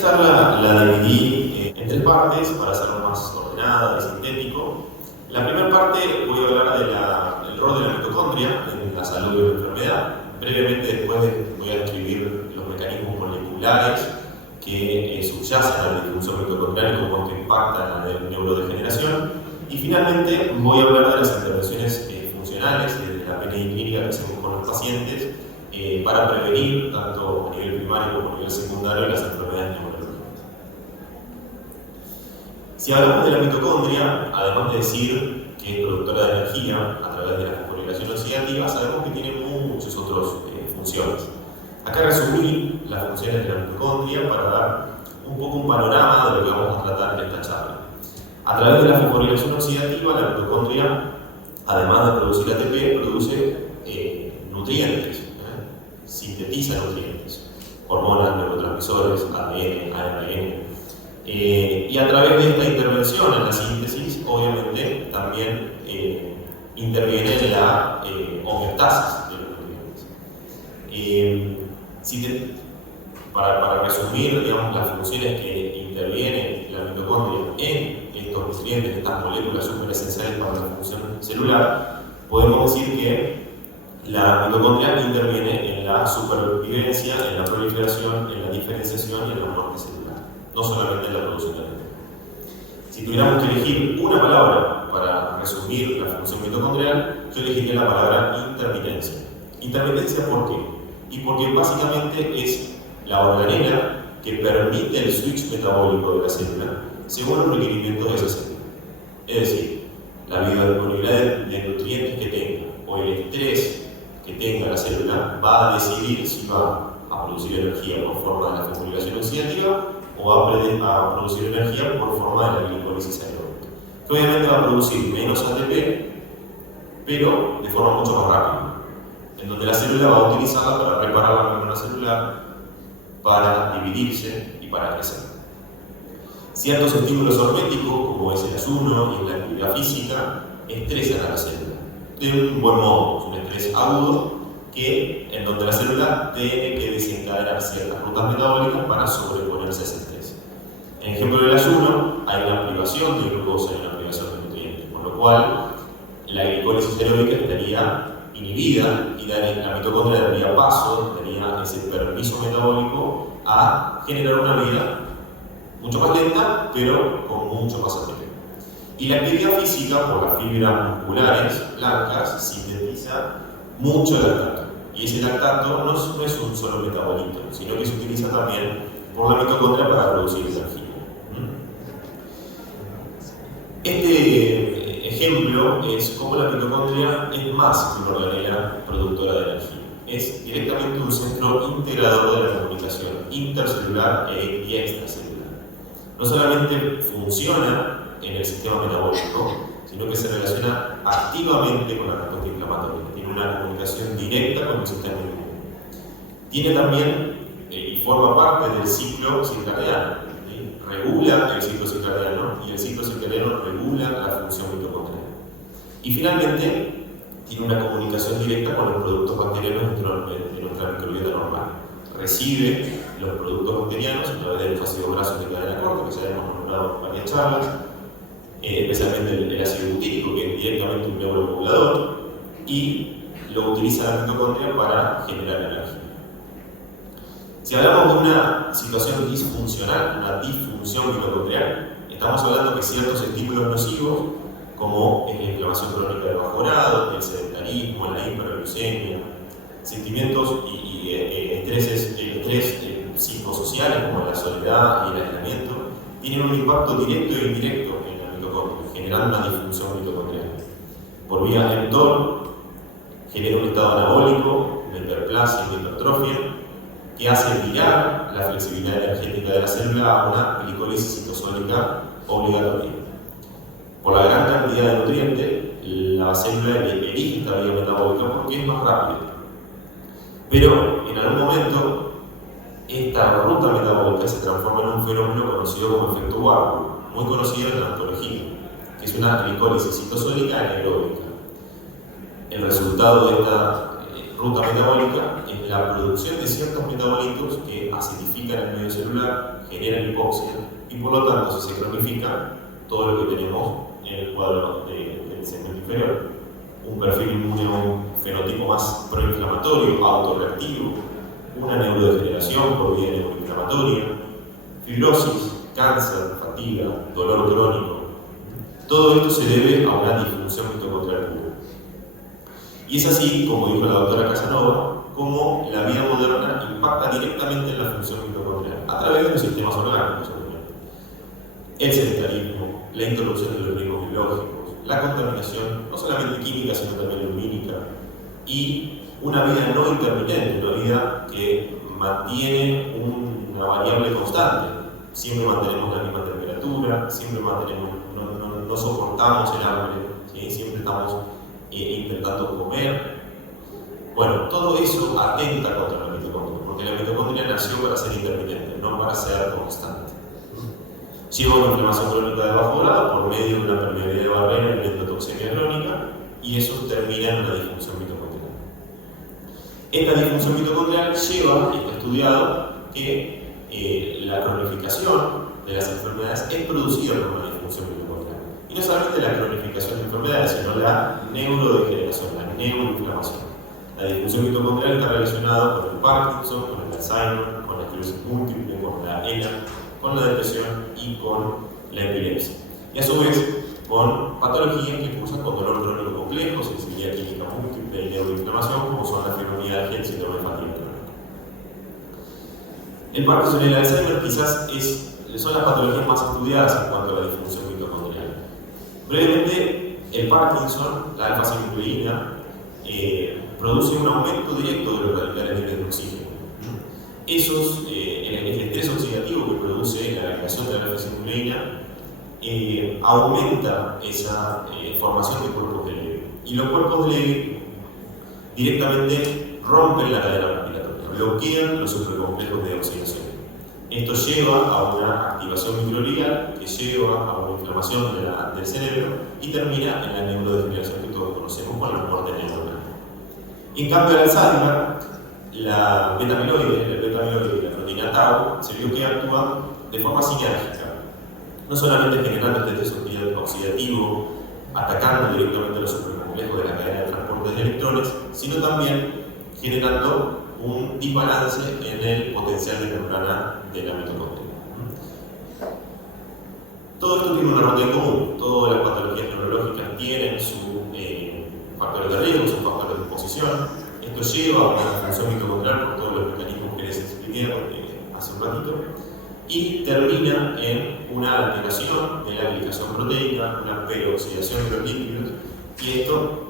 charla la dividí en tres partes para hacerlo más ordenada y sintético. La primera parte voy a hablar del rol de la mitocondria en la salud y la enfermedad. Brevemente después voy a describir los mecanismos moleculares que subyacen a la disfunción mitocondrial y cómo esto impacta en la neurodegeneración. Y finalmente voy a hablar de las intervenciones funcionales y de la PNI clínica que hacemos con los pacientes para prevenir, tanto a nivel primario como a nivel secundario, las enfermedades neurológicas. Si hablamos de la mitocondria, además de decir que es productora de energía a través de la fosforilación oxidativa, sabemos que tiene muchas otras funciones. Acá resumí las funciones de la mitocondria para dar un poco un panorama de lo que vamos a tratar en esta charla. A través de la fosforilación oxidativa, la mitocondria, además de producir ATP, produce nutrientes, sintetiza nutrientes, hormonas, neurotransmisores, ADN, ARN. Y a través de esta intervención en la síntesis, obviamente, también interviene en la homeostasis de los nutrientes. Para resumir, digamos, las funciones que interviene la mitocondria en estos nutrientes, estas moléculas súper esenciales para la función celular, podemos decir que la mitocondria interviene en la supervivencia, en la proliferación, en la diferenciación y en la muerte celular, no solamente en la producción de energía. Si tuviéramos que elegir una palabra para resumir la función mitocondrial, yo elegiría la palabra intermitencia. ¿Intermitencia por qué? Y porque básicamente es la organela que permite el switch metabólico de la célula según los requerimientos de esa célula. Es decir, la biodisponibilidad de nutrientes que tenga o el estrés que tenga la célula va a decidir si va a producir energía por forma de la fosforilación oxidativa o va a producir energía por forma de la glicólisis aeróbica. Que obviamente va a producir menos ATP, pero de forma mucho más rápida, en donde la célula va a utilizarla para reparar la membrana celular, para dividirse y para crecer. Ciertos estímulos horméticos, como es el ayuno y la actividad física, estresan a la célula de un buen modo, un estrés agudo en donde la célula tiene que desencadenar ciertas rutas metabólicas para sobreponerse a ese estrés. En ejemplo del ayuno, hay una privación de glucosa y una privación de nutrientes, con lo cual la glicólisis aeróbica estaría inhibida y la mitocondria daría paso, daría ese permiso metabólico a generar una vida mucho más lenta, pero con mucho más ATP. Y la actividad física, por las fibras musculares blancas, sintetiza mucho lactato. Y ese lactato no es un solo metabolito, sino que se utiliza también por la mitocondria para producir energía. Este ejemplo es cómo la mitocondria es más que una organela productora de energía. Es directamente un centro integrador de la comunicación intercelular y extracelular. No solamente funciona en el sistema metabólico, sino que se relaciona activamente con la respuesta inflamatoria. Tiene una comunicación directa con el sistema inmune. Tiene también y forma parte del ciclo circadiano. Regula el ciclo circadiano y el ciclo circadiano regula la función mitocondrial. Y finalmente, tiene una comunicación directa con los productos bacterianos de nuestra microbiota normal. Recibe los productos bacterianos a través de los ácidos grasos de cadena corta, que ya hemos nombrado en varias charlas, especialmente el ácido butírico, que es directamente un neuromodulador, y lo utiliza la mitocondria para generar energía. Si hablamos de una situación disfuncional, una disfunción mitocondrial, estamos hablando que ciertos estímulos nocivos, como la inflamación crónica de bajo grado, el sedentarismo, la hiperglucemia, sentimientos y estrés psicosociales como la soledad y el aislamiento, tienen un impacto directo e indirecto en la mitocondria, generando una disfunción mitocondrial. Por vía mTOR, genera un estado anabólico de hiperplasia y de hipertrofia, que hace virar la flexibilidad energética de la célula a una glicólisis citosólica obligatoria. Por la gran cantidad de nutrientes, la célula elige esta vía metabólica porque es más rápida. Pero en algún momento, esta ruta metabólica se transforma en un fenómeno conocido como efecto Warburg, muy conocido en la ontología, que es una glicólisis citosólica anaeróbica. El resultado de ruta metabólica es la producción de ciertos metabolitos que acidifican el medio celular, generan hipoxia y por lo tanto, si se cronifica, todo lo que tenemos en el cuadro del segmento inferior. Un perfil inmune, un fenotipo más proinflamatorio, autorreactivo, una neurodegeneración por vía neuroinflamatoria, fibrosis, cáncer, fatiga, dolor crónico. Todo esto se debe a una disfunción mitocondrial pura. Y es así, como dijo la doctora Casanova, como la vida moderna impacta directamente en la función mitocondrial a través de los sistemas orgánicos. El sedentarismo, la interrupción de los ritmos biológicos, la contaminación, no solamente química, sino también lumínica, y una vida no intermitente, una vida que mantiene una variable constante. Siempre mantenemos la misma temperatura, siempre mantenemos, no soportamos el hambre, ¿sí? Siempre estamos intentando comer. Bueno, todo eso atenta contra la mitocondria, porque la mitocondria nació para ser intermitente, no para ser constante. Lleva una inflamación crónica de bajo grado por medio de una permeabilidad de barrera y una endotoxemia crónica, y eso termina en una disfunción mitocondrial. Esta disfunción mitocondrial lleva, y está estudiado, que la cronificación de las enfermedades es producida por una disfunción mitocondrial. Y no solamente la cronificación de enfermedades, sino la neurodegeneración, la neuroinflamación. La disfunción mitocondrial está relacionada con el Parkinson, con el Alzheimer, con la esclerosis múltiple, con la ELA, con la depresión y con la epilepsia. Y a su vez, con patologías que cursan con dolor crónico complejo, sensibilidad química múltiple y neuroinflamación, como son la fibromialgia y el síndrome de fatiga crónica. El Parkinson y el Alzheimer quizás son las patologías más estudiadas en cuanto a la disfunción mitocondrial. Brevemente, el Parkinson, la alfa-sinucleína, produce un aumento directo de los radicales libres de oxígeno. El estrés oxidativo que produce la agregación de la alfa-sinucleína aumenta esa formación de cuerpos de Levy. Y los cuerpos de Levy directamente rompen la cadena respiratoria, bloquean los supercomplejos de oxidación. Esto lleva a una activación microglial que lleva a una inflamación del cerebro y termina en la neurodegeneración que todos conocemos con la muerte neuronal. En cambio, el Alzheimer, la beta-amiloide y la proteína tau se vio que actúan de forma sinérgica, no solamente generando este estrés oxidativo, atacando directamente los supercomplejos de la cadena de transporte de electrones, sino también generando un desbalance en el potencial de membrana de la mitocondria. Todo esto tiene una ruta en común. Todas las patologías neurológicas tienen sus factores de riesgo, sus factores de exposición. Esto lleva a una función mitocondrial por todos los mecanismos que les expliqué hace un ratito y termina en una alteración de la glicación proteica, una peroxidación de los lípidos, y esto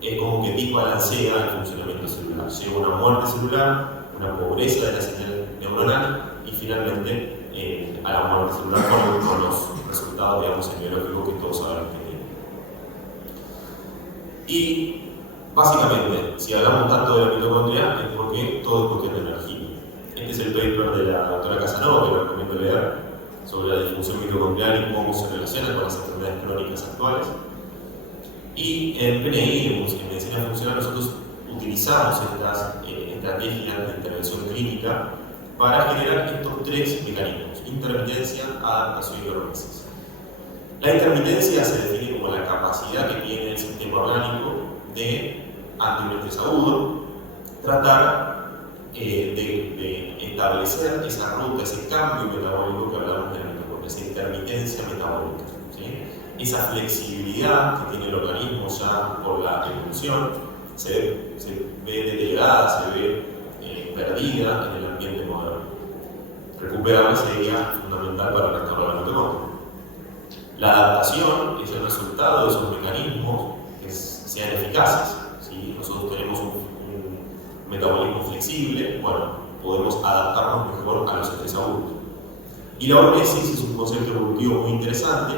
es como que desbalancea el funcionamiento celular. Lleva una muerte celular, una pobreza de la señal neuronal y finalmente a la muerte celular con los resultados, digamos, biológicos que todos sabemos que tiene. Y básicamente, si hablamos tanto de la mitocondria es porque todo es cuestión de energía. Este es el paper de la doctora Casanova, que lo recomiendo leer, sobre la disfunción mitocondrial y cómo se relaciona con las enfermedades crónicas actuales. Y en PNI, en medicina funcional, nosotros utilizamos estas estrategias de intervención clínica para generar estos tres mecanismos: intermitencia, adaptación y hormesis. La intermitencia se define como la capacidad que tiene el sistema orgánico de, ante un estrés agudo, tratar de establecer esa ruta, ese cambio metabólico que hablamos de la mitocondria, esa intermitencia metabólica, ¿sí? Esa flexibilidad que tiene el organismo ya por la evolución se ve deteriorada, se ve perdida en el ambiente moderno. Recuperarla sería fundamental para restaurar la mitocondria. La adaptación es el resultado de esos mecanismos que sean eficaces. Si nosotros tenemos un metabolismo flexible, bueno, podemos adaptarnos mejor a los estrés agudos. Y la hormesis es un concepto evolutivo muy interesante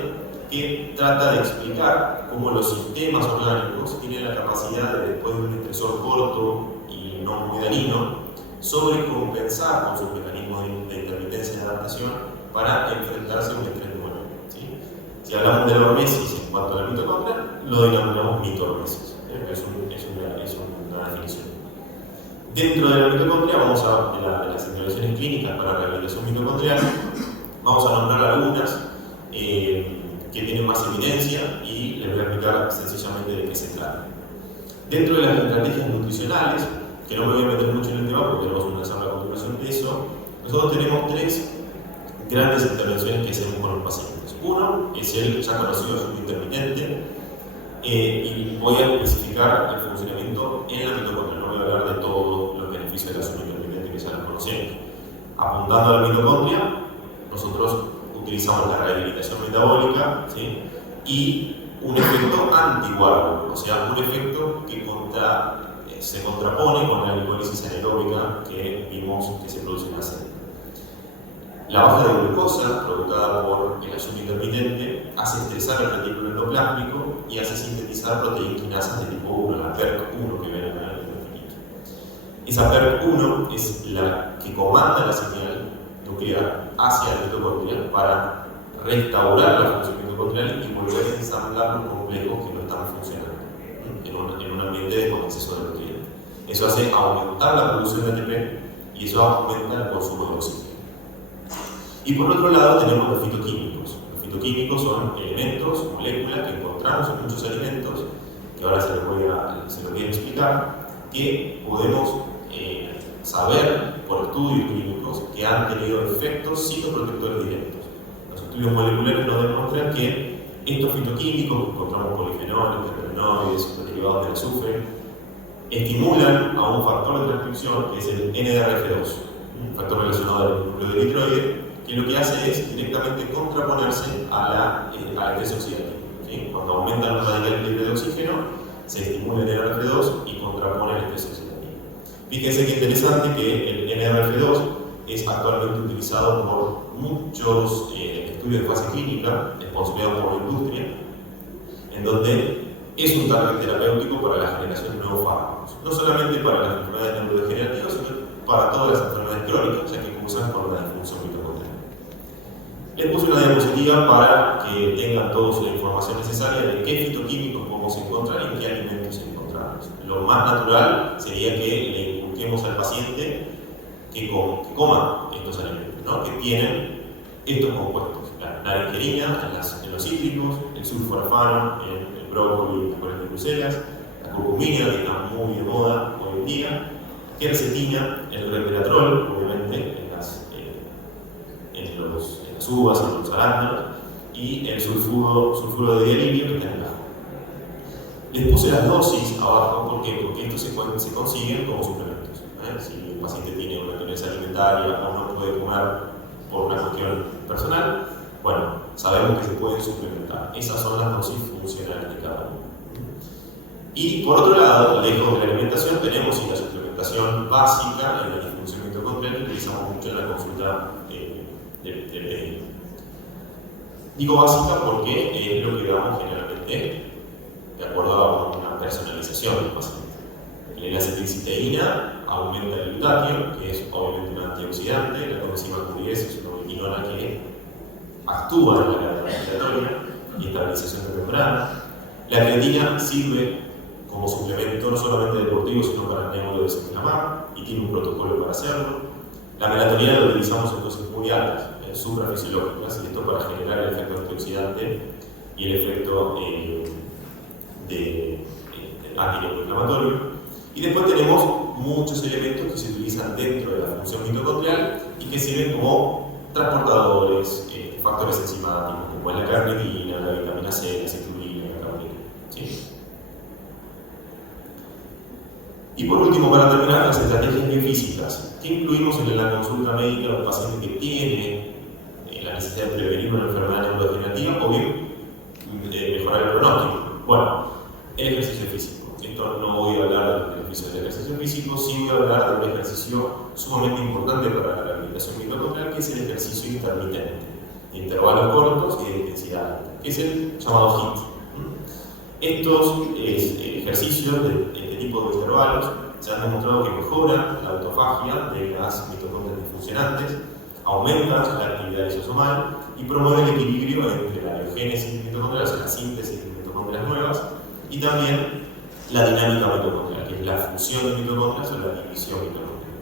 que trata de explicar cómo los sistemas orgánicos tienen la capacidad de, después de un estresor corto y no muy dañino, sobrecompensar con sus mecanismos de intermitencia y adaptación para enfrentarse a un estrés nuevo. ¿Sí? Si hablamos de la hormesis en cuanto a la mitocondria, lo denominamos mitohormesis. Es una definición. Dentro de la mitocondria, de las intervenciones clínicas para rehabilitación mitocondrial, vamos a nombrar algunas que tienen más evidencia y les voy a explicar sencillamente de qué se trata. Dentro de las estrategias nutricionales, que no me voy a meter mucho en el tema porque tenemos una charla a continuación de eso, nosotros tenemos tres grandes intervenciones que hacemos con los pacientes. Uno es el ya conocido ayuno intermitente, y voy a especificar el funcionamiento en la mitocondria, no voy a hablar de todos los beneficios del ayuno intermitente que ya los conocemos. Apuntando a la mitocondria, nosotros utilizamos la rehabilitación metabólica, ¿sí? Y un efecto antiguardo, o sea, un efecto que se contrapone con la glicólisis anaeróbica que vimos que se produce en la célula. La baja de glucosa provocada por el ayuno intermitente hace estresar el retículo endoplásmico y hace sintetizar proteínas de tipo 1, la PERK1 que ven acá en el infinito. Esa PERK1 es la que comanda la señal nuclear hacia la mitocondria para restaurar la función mitocondrial y volver a ensamblar los complejos que no están funcionando en un ambiente con exceso de nutrientes. Eso hace aumentar la producción de ATP y eso aumenta el consumo de oxígeno. Y por otro lado tenemos los fitoquímicos. Los fitoquímicos son elementos, moléculas que encontramos en muchos alimentos, que ahora se lo voy a explicar, que podemos saber por estudios clínicos que han tenido efectos citoprotectores directos. Los estudios moleculares nos demuestran que estos fitoquímicos, que encontramos polifenoles, terpenoides, los derivados del azufre, estimulan a un factor de transcripción que es el NDRF2, un factor relacionado al núcleo de tiroide, que lo que hace es directamente contraponerse al estrés oxidativo. ¿Sí? Cuando aumentan los radicales libres de oxígeno, se estimula el NRF2 y contrapone el estrés oxidativo. Fíjense que interesante que el NRF2 es actualmente utilizado por muchos estudios de fase clínica, sponsorizados por la industria, en donde es un target terapéutico para la generación de nuevos fármacos. No solamente para las enfermedades neurodegenerativas, sino para todas las enfermedades crónicas, ya que cursan con la disfunción mitocondrial. Les puse una diapositiva para que tengan todos la información necesaria de qué fitoquímicos podemos encontrar y en qué alimentos encontramos. Lo más natural sería que le inculquemos al paciente que coma estos alimentos, ¿no? Que tienen estos compuestos. La naringerina en los cítricos, el sulforafano en el brócoli y las colias de Bruselas, la curcumina, que está muy de moda hoy en día, quercetina, el resveratrol, obviamente, en las uvas, en los arándanos, y el sulfuro de dialinio que está en el ajo. Les puse las dosis abajo, ¿por qué? Porque estos se consiguen como suplementos. Si el paciente tiene una intolerancia alimentaria o no puede comer por una cuestión personal, bueno, sabemos que se pueden suplementar. Esas son las dosis funcionales de cada uno. Y por otro lado, lejos de la alimentación, tenemos la suplementación básica en la disfunción mitocondrial que utilizamos mucho en la consulta de digo básica porque es lo que damos generalmente de acuerdo a una personalización del paciente. La L-acetilcisteína aumenta el glutatio, que es obviamente un antioxidante. La coenzima Q10 es una ubiquinona que actúa en la cadena respiratoria y estabilización de membrana. La creatina sirve como suplemento no solamente deportivo, sino para neurodesinflamar y tiene un protocolo para hacerlo. La melatonina la utilizamos en dosis muy altas, suprafisiológicas, y esto para generar el efecto antioxidante y el efecto antineuroinflamatorio. Y después tenemos muchos elementos que se utilizan dentro de la función mitocondrial y que sirven como transportadores, factores enzimáticos, como es la carnitina, la vitamina C, la citrulina, la carbonina. ¿Sí? Y por último, para terminar, las estrategias biofísicas. ¿Qué incluimos en la consulta médica de un paciente que tiene la necesidad de prevenir una enfermedad neurodegenerativa o bien mejorar el pronóstico? Bueno, el ejercicio físico. Esto no voy a hablar de los beneficios del ejercicio físico, sí voy a hablar de un ejercicio sumamente importante para la rehabilitación mitocondrial, que es el ejercicio intermitente, de intervalos cortos y de intensidad alta, que es el llamado HIIT. Estos ejercicios de este tipo de intervalos se han demostrado que mejoran la autofagia de las mitocondrias disfuncionantes, aumentan la actividad lisosomal y promueven el equilibrio entre la biogénesis mitocondrial, o sea, la síntesis de mitocondrias nuevas, y también la dinámica mitocondrial, que es la fusión de mitocondrias o la división mitocondrial.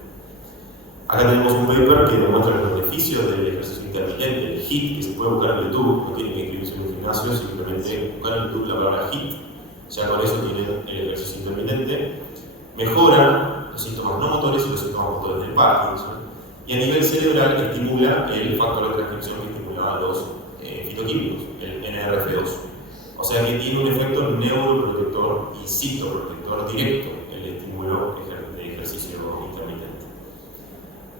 Acá tenemos un paper que demuestra los beneficios del ejercicio intermitente, el HIIT, que se puede buscar en YouTube, no tienen que inscribirse en un gimnasio, simplemente buscar en YouTube la palabra HIIT, ya con eso tienen el ejercicio intermitente, mejoran los síntomas no motores y los síntomas motores del Parkinson, y a nivel cerebral estimula el factor de transcripción que estimulaba los fitoquímicos, el NRF2. O sea que tiene un efecto neuroprotector y citoprotector directo el estímulo de ejercicio intermitente.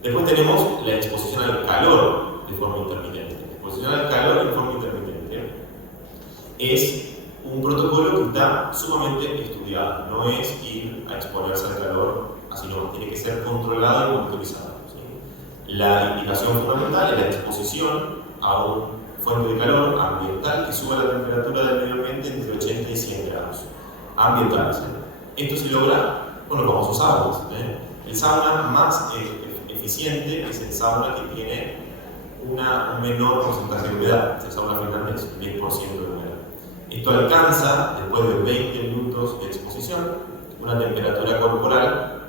Después tenemos la exposición al calor de forma intermitente. La exposición al calor de forma intermitente es un protocolo que está sumamente estudiado. No es ir a exponerse al calor así, no, tiene que ser controlado y monitorizado. ¿Sí? La indicación fundamental es la exposición a una fuente de calor ambiental que suba la temperatura del medio ambiente entre 80 y 100 grados. Ambiental. ¿Sí? Esto se logra con los famosos saunas. El sauna más eficiente es el sauna que tiene un menor porcentaje de humedad. El sauna finlandés es 10% de humedad. Esto alcanza, después de 20 minutos de exposición, una temperatura corporal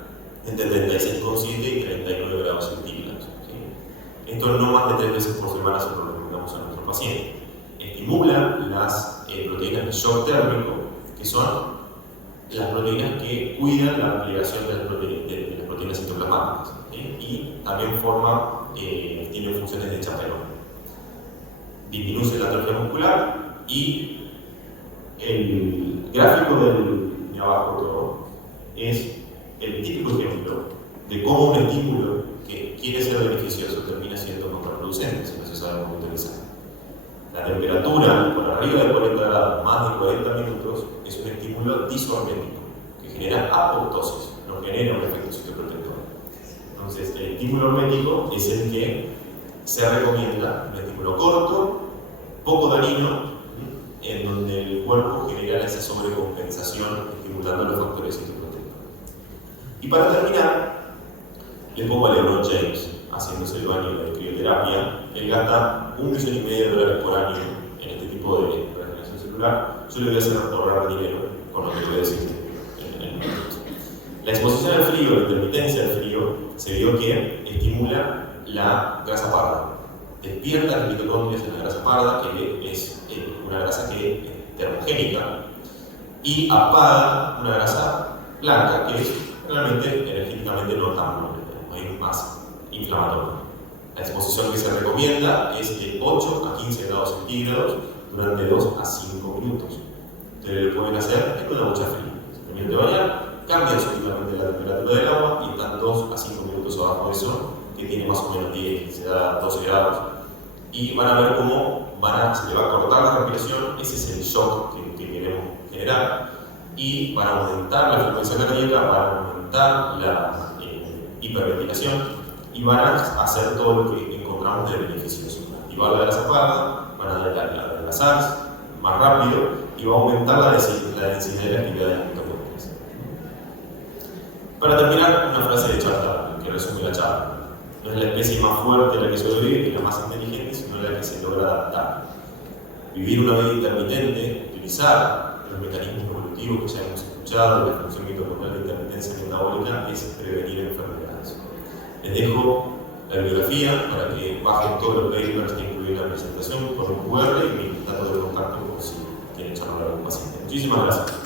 entre 36,7 y 39 grados centígrados. ¿Sí? Esto no más de 3 veces por semana se lo recomendamos a nuestro paciente. Estimula las proteínas de shock térmico, que son las proteínas que cuidan la ampliación de las proteínas citoplasmáticas, ¿sí? Y también tiene funciones de chaperón. Disminuye la atrofia muscular y el gráfico de abajo todo es el típico ejemplo de cómo un estímulo que quiere ser beneficioso termina siendo contraproducente si no se sabe cómo utilizar. La temperatura por arriba de 40 grados, más de 40 minutos, es un estímulo disormético que genera apoptosis, no genera un efecto citoprotector. Entonces, el estímulo hormético es el que se recomienda, un estímulo corto, poco dañino, en donde el cuerpo genera esa sobrecompensación estimulando los factores citoprotectores. Y para terminar, le pongo a LeBron James haciéndose el baño de crioterapia. Él gasta $1,5 millones por año en este tipo de regeneración celular. Yo le voy a hacer ahorrar dinero con lo que le voy a decir en el momento. La exposición al frío, la intermitencia del frío, se vio que estimula la grasa parda. Despierta las mitocondrias en la grasa parda, que es una grasa que es termogénica, y apaga una grasa blanca, que es realmente energéticamente no tan buena, es más inflamatoria. La exposición que se recomienda es de 8 a 15 grados centígrados durante 2 a 5 minutos. Ustedes lo pueden hacer con una ducha fría. Simplemente bañar, cambian súbitamente la temperatura del agua y están 2 a 5 minutos abajo de eso, que tiene más o menos 10, se da 12 grados. Y van a ver cómo se le va a cortar la respiración, ese es el shock que queremos generar, y van a aumentar la frecuencia cardíaca, van a aumentar la hiperventilación y van a hacer todo lo que encontramos de beneficioso. Activar la grasa parda, van a adelgazar más rápido y va a aumentar la densidad de la actividad de las mitocondrias. Para terminar, una frase de Charles Darwin que resume la charla. No es la especie más fuerte la que sobrevive, ni la más inteligente, sino la que se logra adaptar. Vivir una vida intermitente, utilizar los mecanismos evolutivos que ya hemos escuchado, la función mitocondrial de intermitencia metabólica, es prevenir enfermedades. Les dejo la bibliografía para que bajen todos los papers que incluyen la presentación con un QR y mi datos de contacto por si quieren charlar con algún paciente. Muchísimas gracias.